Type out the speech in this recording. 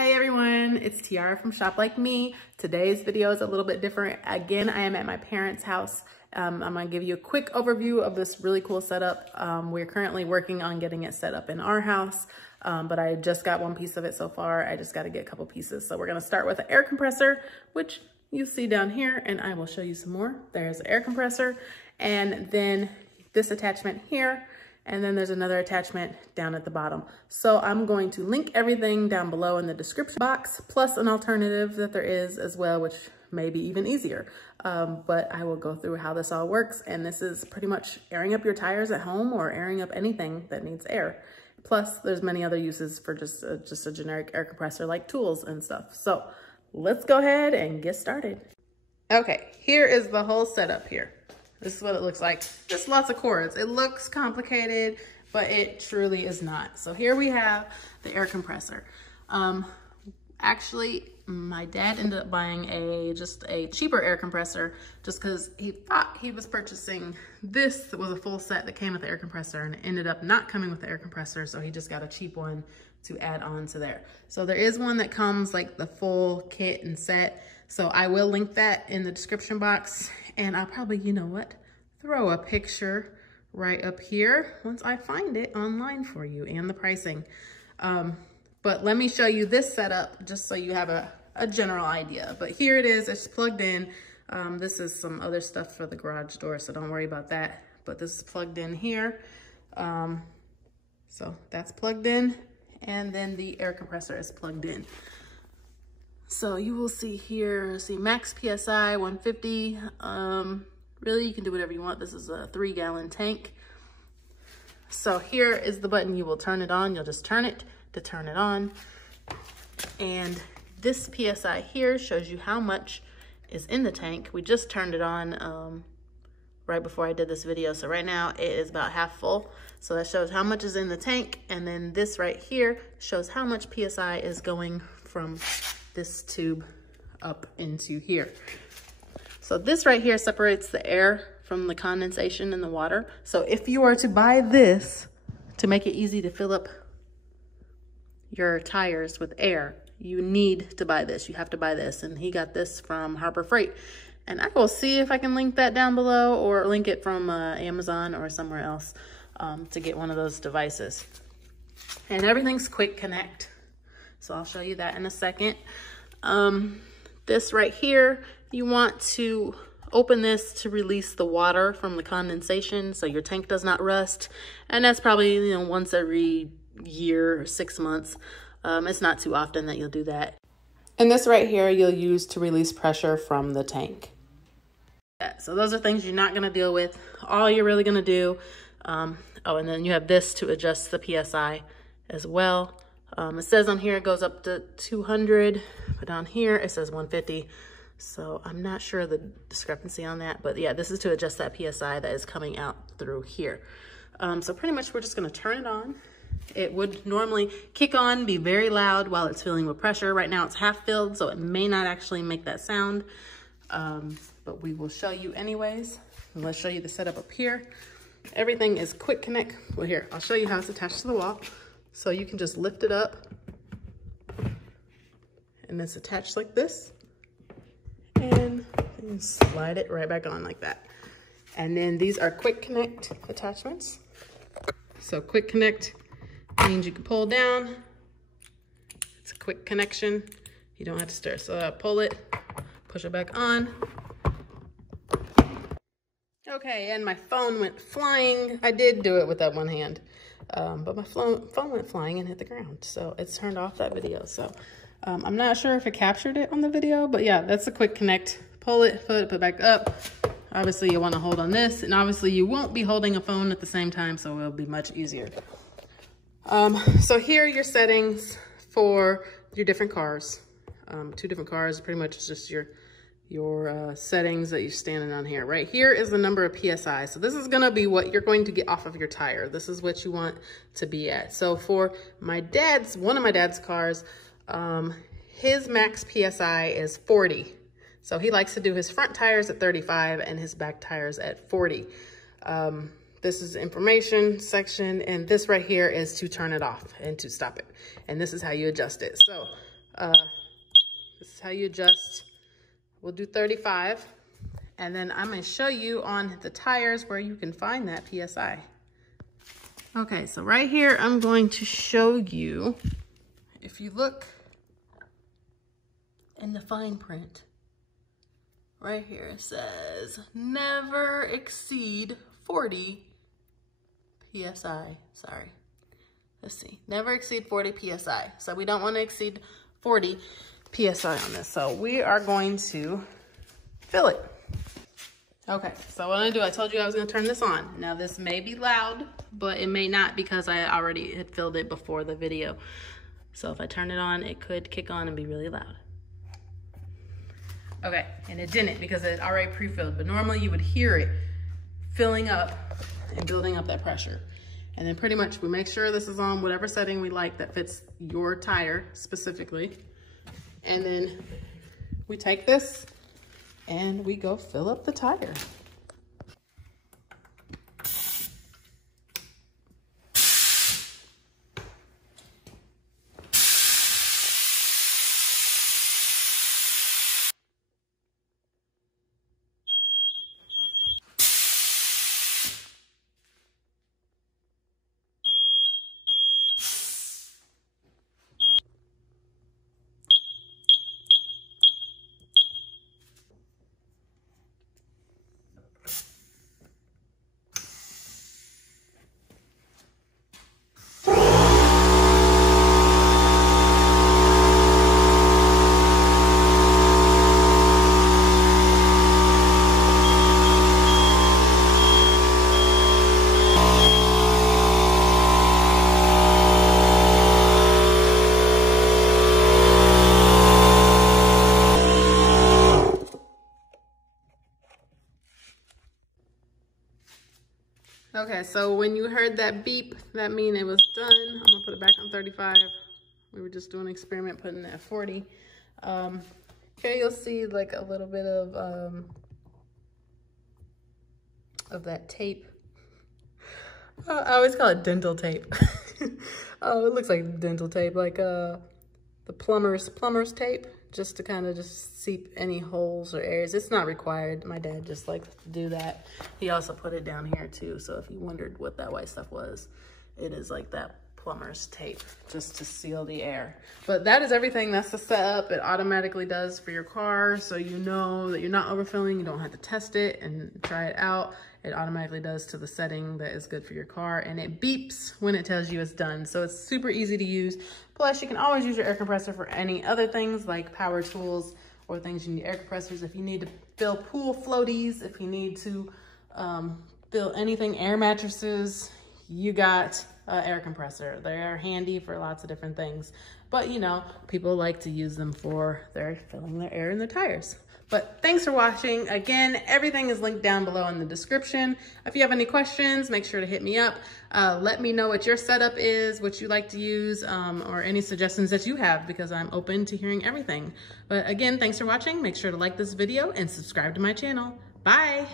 Hey everyone, it's Tiara from Shop Like Me. Today's video is a little bit different. Again, I am at my parents' house. I'm gonna give you a quick overview of this really cool setup. We're currently working on getting it set up in our house, but I just got one piece of it so far. I just gotta get a couple pieces. So we're gonna start with an air compressor, which you see down here, and I will show you some more. There's an air compressor, and then this attachment here. And then there's another attachment down at the bottom. So I'm going to link everything down below in the description box, plus an alternative that there is as well, which may be even easier. But I will go through how this all works. And this is pretty much airing up your tires at home or airing up anything that needs air. Plus there's many other uses for just a generic air compressor like tools and stuff. So let's go ahead and get started. Okay, here is the whole setup here. This is what it looks like. Just lots of cords. It looks complicated, but it truly is not. So here we have the air compressor. Actually, my dad ended up buying just a cheaper air compressor just because he thought he was purchasing this that was a full set that came with the air compressor, and it ended up not coming with the air compressor, so he just got a cheap one to add on to there. So there is one that comes like the full kit and set. So I will link that in the description box, and I'll probably, you know what, throw a picture right up here once I find it online for you and the pricing. But let me show you this setup just so you have a general idea. But here it is, it's plugged in. This is some other stuff for the garage door, so don't worry about that. But this is plugged in here. So that's plugged in, and then the air compressor is plugged in. So you will see here, max PSI 150. Really, you can do whatever you want. This is a 3-gallon tank. So here is the button. You will turn it on. You'll just turn it to turn it on. And this PSI here shows you how much is in the tank. We just turned it on right before I did this video. So right now it is about half full. So that shows how much is in the tank. And then this right here shows how much PSI is going from this tube up into here. So this right here separates the air from the condensation in the water. So if you were to buy this to make it easy to fill up your tires with air, you need to buy this. You have to buy this. And he got this from Harbor Freight. And I will see if I can link that down below or link it from Amazon or somewhere else to get one of those devices. And everything's quick connect. So I'll show you that in a second. This right here, you want to open this to release the water from the condensation so your tank does not rust. And that's probably, you know, once every year or 6 months. It's not too often that you'll do that. And this right here, you'll use to release pressure from the tank. So those are things you're not gonna deal with. All you're really gonna do, oh, and then you have this to adjust the PSI as well. It says on here it goes up to 200, but on here it says 150. So I'm not sure the discrepancy on that, but yeah, this is to adjust that PSI that is coming out through here. So pretty much we're just gonna turn it on. It would normally kick on, be very loud while it's filling with pressure. Right now it's half filled, so it may not actually make that sound, but we will show you anyways. And let's show you the setup up here. Everything is quick connect. Well, here, I'll show you how it's attached to the wall. So you can just lift it up, and it's attached like this, and you slide it right back on like that. And then these are quick connect attachments. So quick connect means you can pull down. It's a quick connection. You don't have to stir. So pull it, push it back on. Okay, and my phone went flying. I did do it with that one hand. But my phone went flying and hit the ground. So it's turned off that video. So I'm not sure if it captured it on the video, but yeah, that's a quick connect. Pull it, put it back up. Obviously you want to hold on this, and obviously you won't be holding a phone at the same time, so it'll be much easier. So here are your settings for your different cars. 2 different cars, pretty much just your settings that you're standing on here. Right here is the number of PSI. So this is gonna be what you're going to get off of your tire. This is what you want to be at. So for one of my dad's cars, his max PSI is 40. So he likes to do his front tires at 35 and his back tires at 40. This is the information section, and this right here is to turn it off and to stop it. And this is how you adjust it. So This is how you adjust. We'll do 35. And then I'm gonna show you on the tires where you can find that PSI. Okay, so right here, I'm going to show you, if you look in the fine print, right here it says, never exceed 40 PSI, sorry. Let's see, never exceed 40 PSI. So we don't wanna exceed 40 PSI on this. So we are going to fill it. Okay, so what I'm gonna do, I told you I was gonna turn this on. Now this may be loud, but it may not because I already had filled it before the video. So if I turn it on, it could kick on and be really loud. Okay, and it didn't because it already pre-filled, but normally you would hear it filling up and building up that pressure. And then pretty much we make sure this is on whatever setting we like that fits your tire specifically. And then we take this and we go fill up the tire. Okay, so when you heard that beep, that means it was done. I'm gonna put it back on 35. We were just doing an experiment, putting it at 40. Here you'll see like a little bit of that tape. I always call it dental tape. Oh, it looks like dental tape, like the plumber's tape, just to kind of just seep any holes or areas. It's not required. My dad just likes to do that. He also put it down here too. So if you wondered what that white stuff was, it is like that plumber's tape just to seal the air. But that is everything. That's the setup. It automatically does for your car. So you know that you're not overfilling. You don't have to test it and try it out. It automatically does to the setting that is good for your car, and it beeps when it tells you it's done. So it's super easy to use. Plus, you can always use your air compressor for any other things like power tools or things you need air compressors. If you need to fill pool floaties, if you need to fill anything, air mattresses, you got an air compressor. They're handy for lots of different things. But you know, people like to use them for filling their air in their tires. But thanks for watching. Again, everything is linked down below in the description. If you have any questions, make sure to hit me up. Let me know what your setup is, what you like to use, or any suggestions that you have, because I'm open to hearing everything. But again, thanks for watching. Make sure to like this video and subscribe to my channel. Bye.